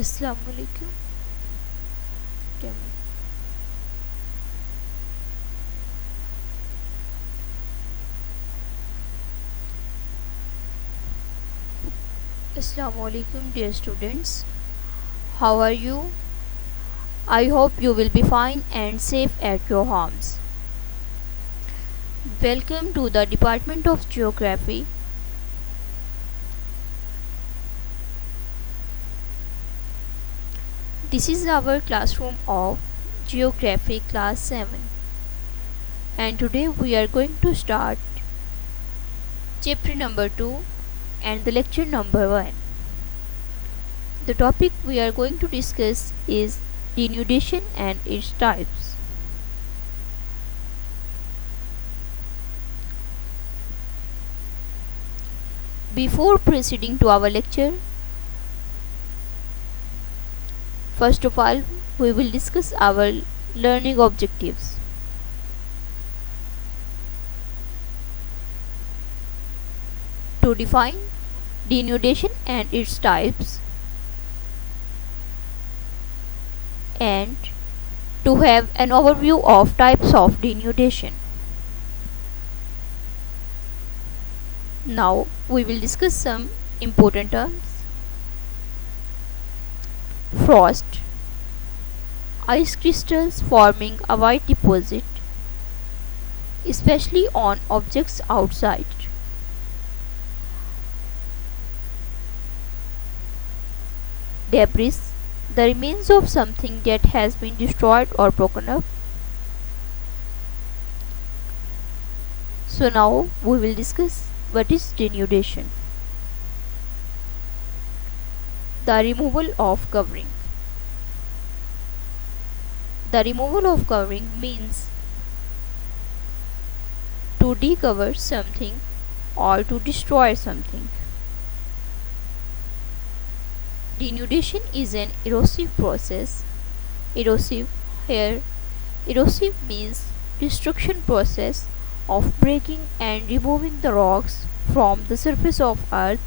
Assalamualaikum. Assalamualaikum, dear students. How are you? I hope you will be fine and safe at your homes. Welcome to the Department of Geography. This is our classroom of Geography Class 7, and today we are going to start chapter number 2 and the lecture number 1. The topic we are going to discuss is denudation and its types. Before proceeding to our lecture, first of all, we will discuss our learning objectives. To define denudation and its types, and to have an overview of types of denudation. Now we will discuss some important terms. Frost, ice crystals forming a white deposit, especially on objects outside. Debris, the remains of something that has been destroyed or broken up. So now we will discuss what is denudation. The removal of covering. The removal of covering means to decover something or to destroy something. Denudation is an erosive process. Erosive here Erosive means destruction process of breaking and removing the rocks from the surface of earth.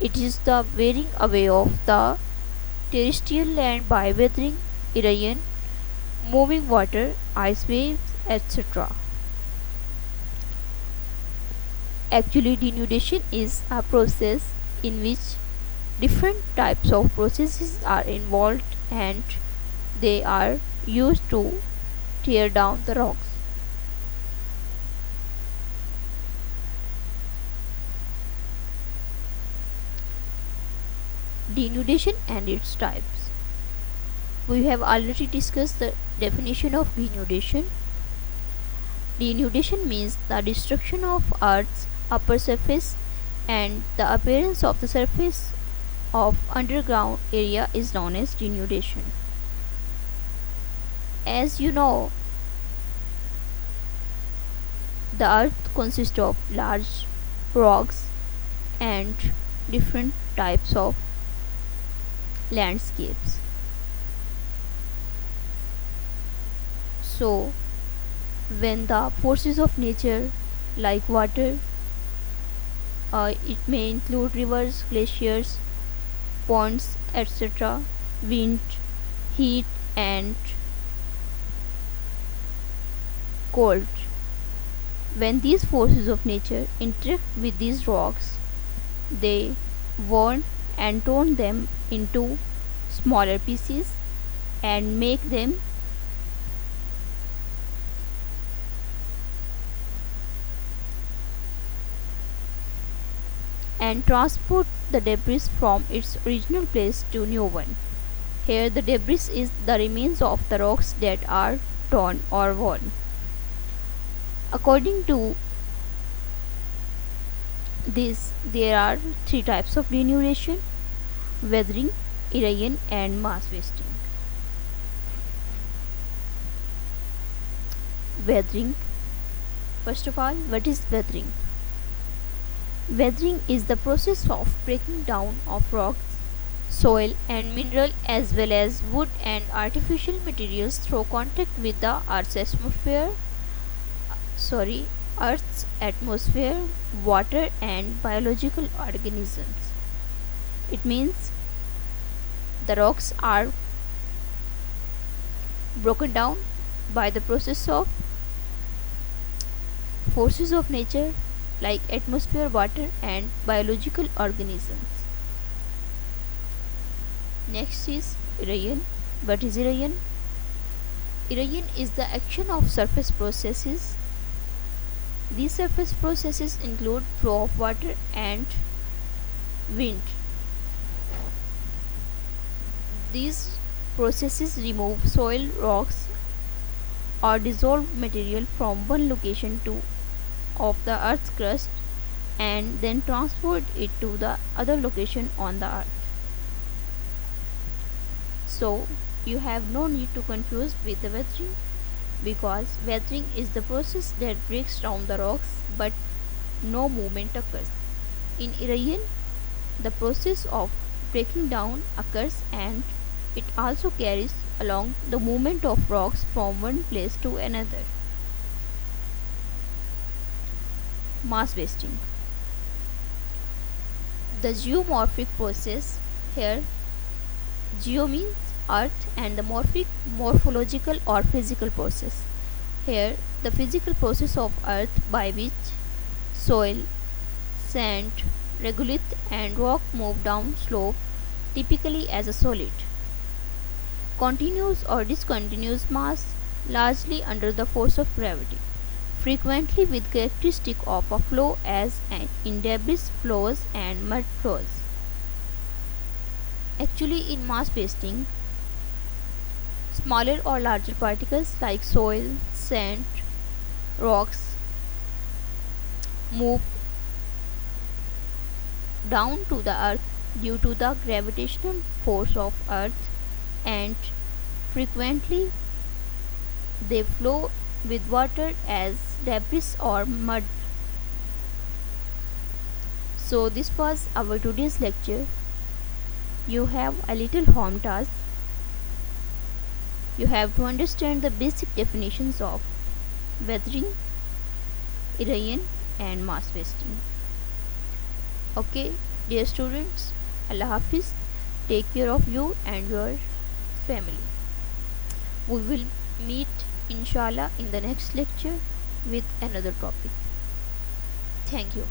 It is the wearing away of the terrestrial land by weathering, erosion, moving water, ice waves, etc. Actually, denudation is a process in which different types of processes are involved and they are used to tear down the rocks. Denudation and its types. We have already discussed the definition of denudation. Denudation means the destruction of Earth's upper surface, and the appearance of the surface of underground area is known as denudation. As you know, the earth consists of large rocks and different types of landscapes. So, when the forces of nature, like water, it may include rivers, glaciers, ponds, etc., wind, heat, and cold. When these forces of nature interact with these rocks, they warn and turn them into smaller pieces and make them and transport the debris from its original place to new one. Here the debris is the remains of the rocks that are torn or worn. According to this, there are three types of denudation: weathering, erosion, and mass wasting. Weathering. First of all, what is weathering? Weathering is the process of breaking down of rocks, soil, and mineral as well as wood and artificial materials through contact with the Earth's atmosphere, water, and biological organisms. It means The rocks are broken down by the process of forces of nature like atmosphere, water, and biological organisms. Next is erosion. What is erosion? Erosion is the action of surface processes. These surface processes include flow of water and wind. These processes remove soil, rocks, or dissolved material from one location to of the earth's crust and then transport it to the other location on the earth. So you have no need to confuse with the weathering, because weathering is the process that breaks down the rocks but no movement occurs. In erosion, the process of breaking down occurs and it also carries along the movement of rocks from one place to another. Mass wasting. The geomorphic process here, geo means earth and the morphic morphological or physical process. Here the physical process of earth by which soil, sand, regolith and rock move down slope typically as a solid, continuous or discontinuous mass largely under the force of gravity, frequently with characteristic of a flow as in debris flows and mud flows. Actually, in mass wasting, smaller or larger particles like soil, sand, rocks move down to the earth due to the gravitational force of earth, and frequently they flow with water as debris or mud. So this was our today's lecture. You have a little home task. You have to understand the basic definitions of weathering, erosion and mass wasting. Okay, dear students, Allah Hafiz. Take care of you and your family. We will meet inshallah in the next lecture with another topic. Thank you.